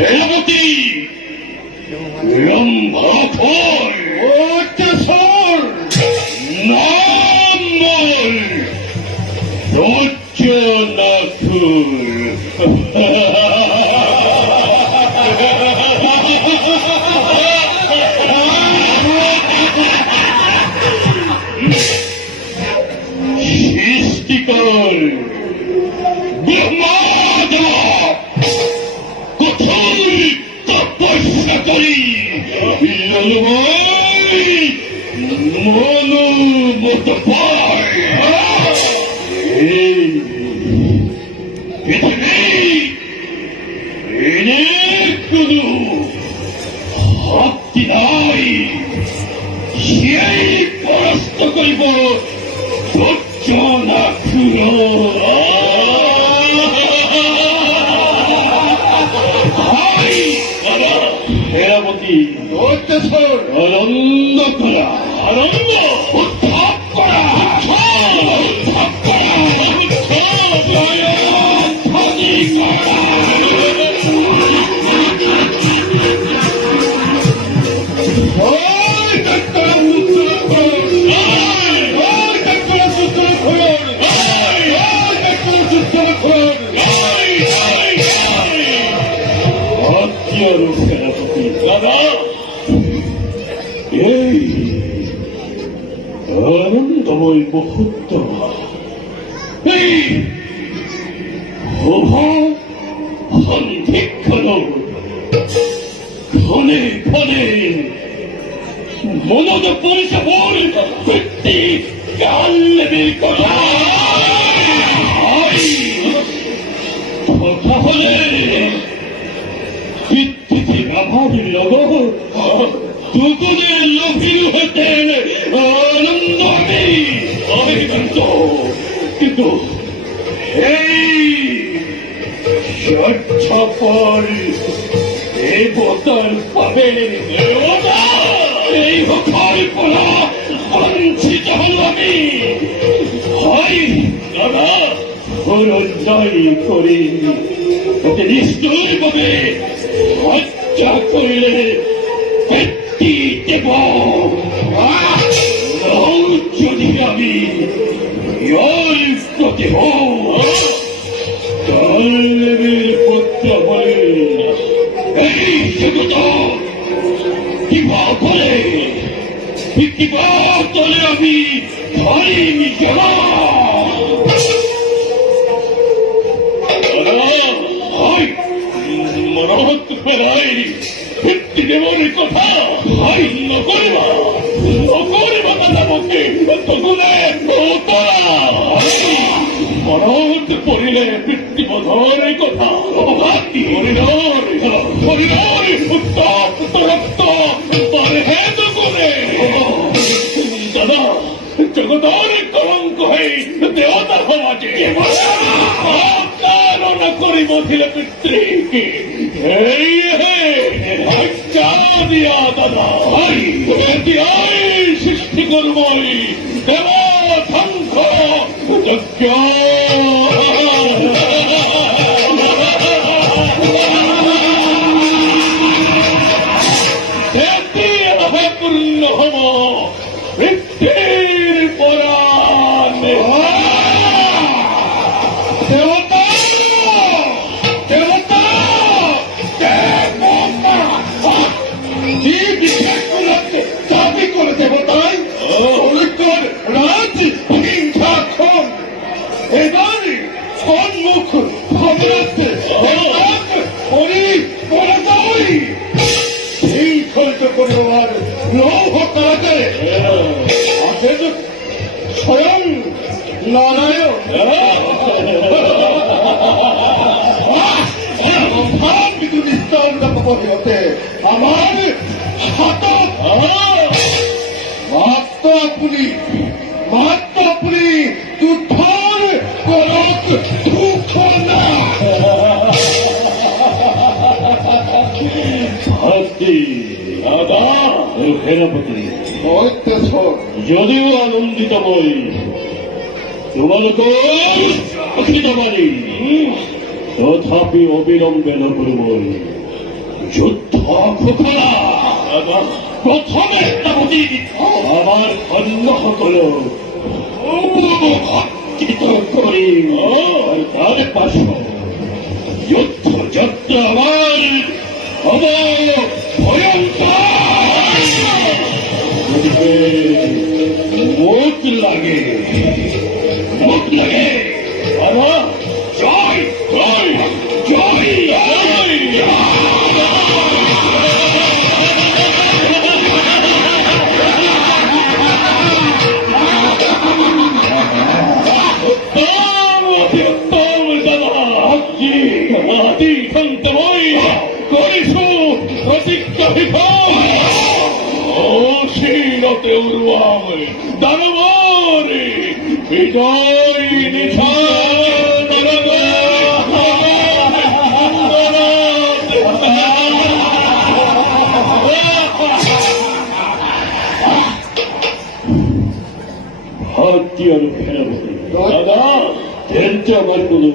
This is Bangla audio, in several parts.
সেনাপতি রম্ভাখর অত্যাচার নাম বল সৃষ্টিকর ব্রহ্মাদেব কঠোর তপস্যা করি মনো মত পায় কোনো শক্তি নাই সেই পরাস্ত করিব ধৈর্য না সেনাপতি আনন্দ করা আনন্দ উত্থাপ করা উত্থাপ করা সেনাপতি দাদা এই আনন্দময় মুহূর্ত এই সন্ধিক্ষণ ক্ষণে ক্ষণে মনোজ পরিষেবর বৃত্তি কালের কথা তাহলে ভিত্তিতে ব্যবহারের লগ দুগুণের লভির হতে আনন্দ কিন্তু এই স্বচ্ছপর দেবতার পাবে এই কল্পনা বঞ্চিত হল আমি হয় দাদা অন্যায় করি ওকে নিশ্চয় ভাবে হত্যা করলে ব্যক্তি দেব যদি আমি প্রতি পত্র বলেন এই জগত কিবা করে কিবা চলে আমি ধরি জমা মনোহত ফেরাই ভিত্তি দেবর কথা হাই নকরিবা দাদা পক্ষে তগুলে মনোহত করিলে ভিত্তিবোধর কথা হরিণর উত্তপ্ত রক্ত পরহেদ করে দাদা জগতের কলঙ্ক হয়ে দেবতার সমাজে কারণ করিব ছিল পিতৃ এই হত্যা দিয়া দাদা সৃষ্টি করবই দেব ধ্বংস যজ্ঞ পূর্ণ হব বৃত্তির পরাণ দেবতা দেবতা কি বিশেষ দাবি করে দেবতায় রাজ হিংসাক্ষণ এবার সম্মুখ খবরাতে শৃঙ্খলিত করবার লৌহ তারাতে আছে স্বয়ং নারায়ণ হতে আমার মাত্র আপনি তুঠার করক দুঃখ না সেনাপতি যদিও আনন্দিত বই তোমালোক পারি তথাপি অবিলম্বে ন করবই যুদ্ধ ঘোষণা প্রথমে আমার অন্যসকলো উপভোগিত করি আর তার পাশে যুদ্ধ যাত্রা আমার হব ভয়ঙ্কর গতিকে মুখ লাগে আমার জয় জয় জয় জয় তে উর্বামে দানবরে বিজয় নিশান ভারতীয় সেনাপতি দাদা তেলটা আমার কোনো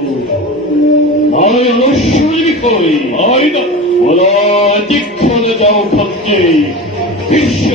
নয় অবশ্যই কই হয় না বলা দীক্ষণে যাও ভক্তি বিশ্ব